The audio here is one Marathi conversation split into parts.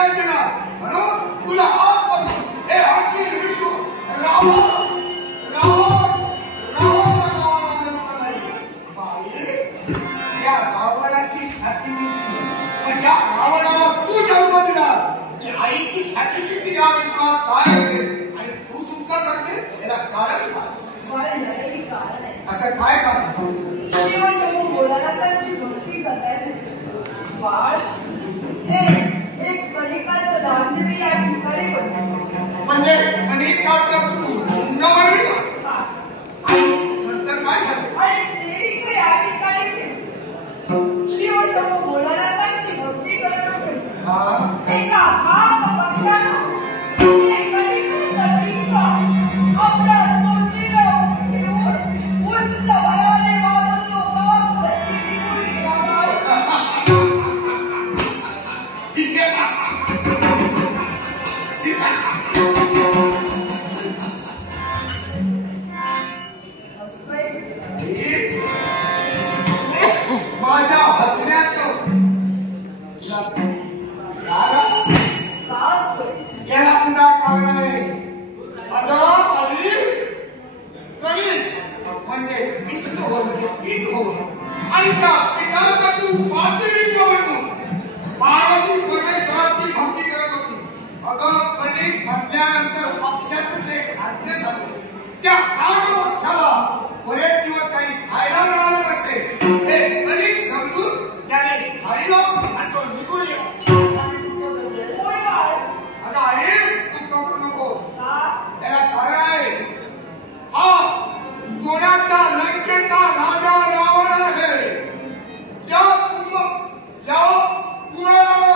नाही केला म्हणून तुला आजपासून हे अखिल विश्व रावण या रावणाची ख्याती पण ज्या रावणाला तू जन्म दिला ती आईची ख्याती किती या विश्वात काय असेल आणि तू सुद्धा करते याला कारण काय असं काय कारण शिवशंभू भोलानाथांची भक्ती करण्यासाठी बाळ एक कलिकाचं दांडवी या ठिकाणी बनवलं म्हणजे कलिकाचं तू लिंग बनविलं आणि नंतर काय झालं आणि देवी या ठिकाणी केलं शिवशंभू भोलानाथांची भक्ती करत असते एका महापक्षानं ते कलिकाचं लिंग आपल्या तोंडीला घेऊन उंच वयाने वाढवतो बापची निघून माझ्या हसण्याचं याला सुद्धा कारण आहे अगं आई कणी म्हणजे विष्णू हो म्हणजे पीठ हो आणि त्या पिठाचा तू पातळी बनवून पार्वती परमेश्वराची भक्ती करत होती अगं कणी म्हटल्यानंतर पक्षाचं ते खाद्य झालं त्या खाद्य पक्षाला बरेच दिवस काही खायला मिळालं नसेल हे कणिक समजून त्याने खायला आणि तो निघून गेला अगं आई तू करू नको त्याला कारण आहे हा सोन्याच्या लंकेचा राजा रावण आहे ज्या पुराणाला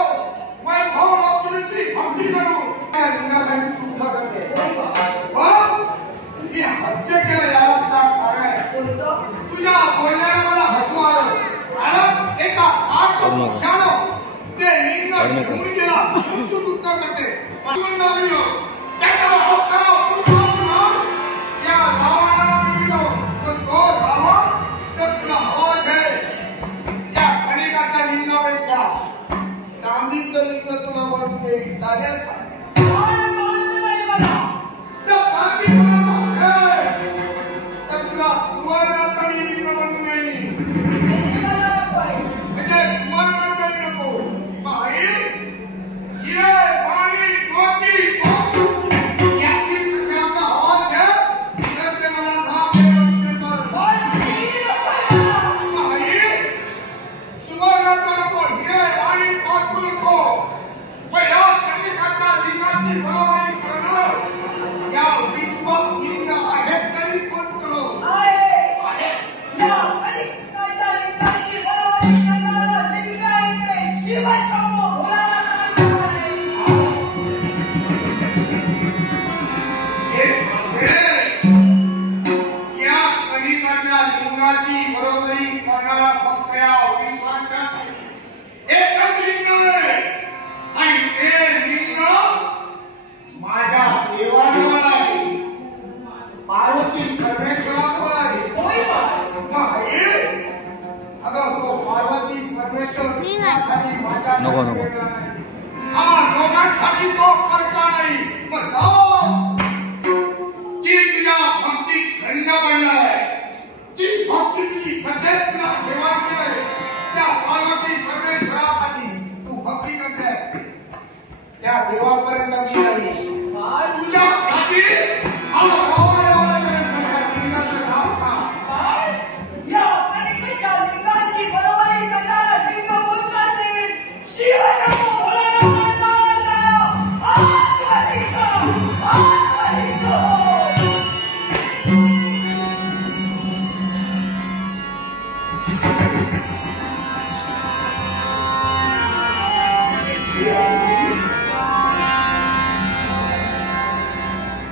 वैभव रात्रीची भक्ती करून त्या लिंगासाठी तू उभा करते ही हत्या केलं याला सुद्धा कारण आहे तुझ्या बोलण्याने मला हसू आलं कारण एका पक्षानं ते लिंग घेऊन गेला तू उत्तर करते त्याच्यावर या रावणाला मिळलो पण तो रावण तर तुला हवंच आहे या कणिकाच्या लिंगापेक्षा चांदीचं लिंग तुला बनवून देईल चालेल का तर तुला सुवर्णाचं लिंग बनवून देईल म्हणजे सुवर्णाचं नको आई हिरे पाणी मोती यातील कशाचा हवास आहे तर ते मला साफ आई सुवर्णाचं नको हिरे पाणी मोती नको मग या कणिकाच्या लिंगाची बरोबरी करणं या विश्वात लिंग आहे तरी पण तो आहे या कलिकाच्या लिंगाची बरोबरी करणारा लिंग आहे शिवशंभू भोलानाथ या कणिकाच्या लिंगाची बरोबरी करणारा फक्त या विश्वाच्या एकच लिंग आहे आणि ते लिंग माझ्या देवाजवळ आहे पार्वती परमेश्वराजवळ आहे अगं तो पार्वती परमेश्वर माझ्या आम्हा दोघांसाठी तो करता नाही मग जी तुझ्या भक्तीत खंड पडलाय जी भक्ती तुझी सदैव तुला ठेवायची आहे त्या पार्वती परमेश्वरासाठी तू भक्ती करते त्या देवापर्यंत मी नाही तुझ्यासाठी या कलिकाच्या लिंगाची बरोबरी करणारा लिंग बोलता देईल शिवशंभू भोलानाथांचा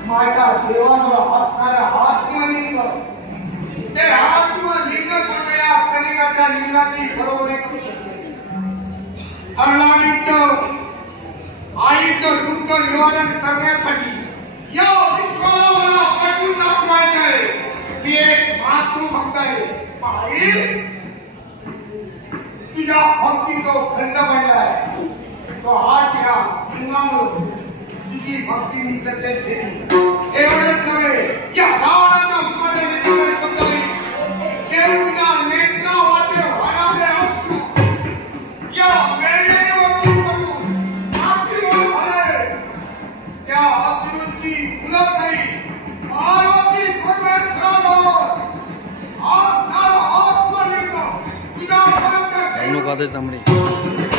माझ्या देवाजवळ असणाऱ्या आत्मलिंग ते आत्मलिंग कोणत्या या कणिकाच्या लिंगाची बरोबरी करू शकते हरणाणीचं आईचं दुःख निवारण करण्यासाठी या विश्वाला मला पटवून दाखवायचं आहे मी एक मातृभक्त आहे आई तुझ्या भक्ती तो खंड पडलाय तो हात घ्या भक्तीनी सत्य केली एवढेच नव्हे या रावणाच्या मुखाने निघाले शब्द जेवढा नेत्रा वाटे वाढावे अश्रू या मेळेवरती पडून नागरीवर झाले त्या अश्रूंची फुलं नाही पार्वती परमेश्वरावर आज नाला आत्मलिंग तुझ्या पर्यंत सामने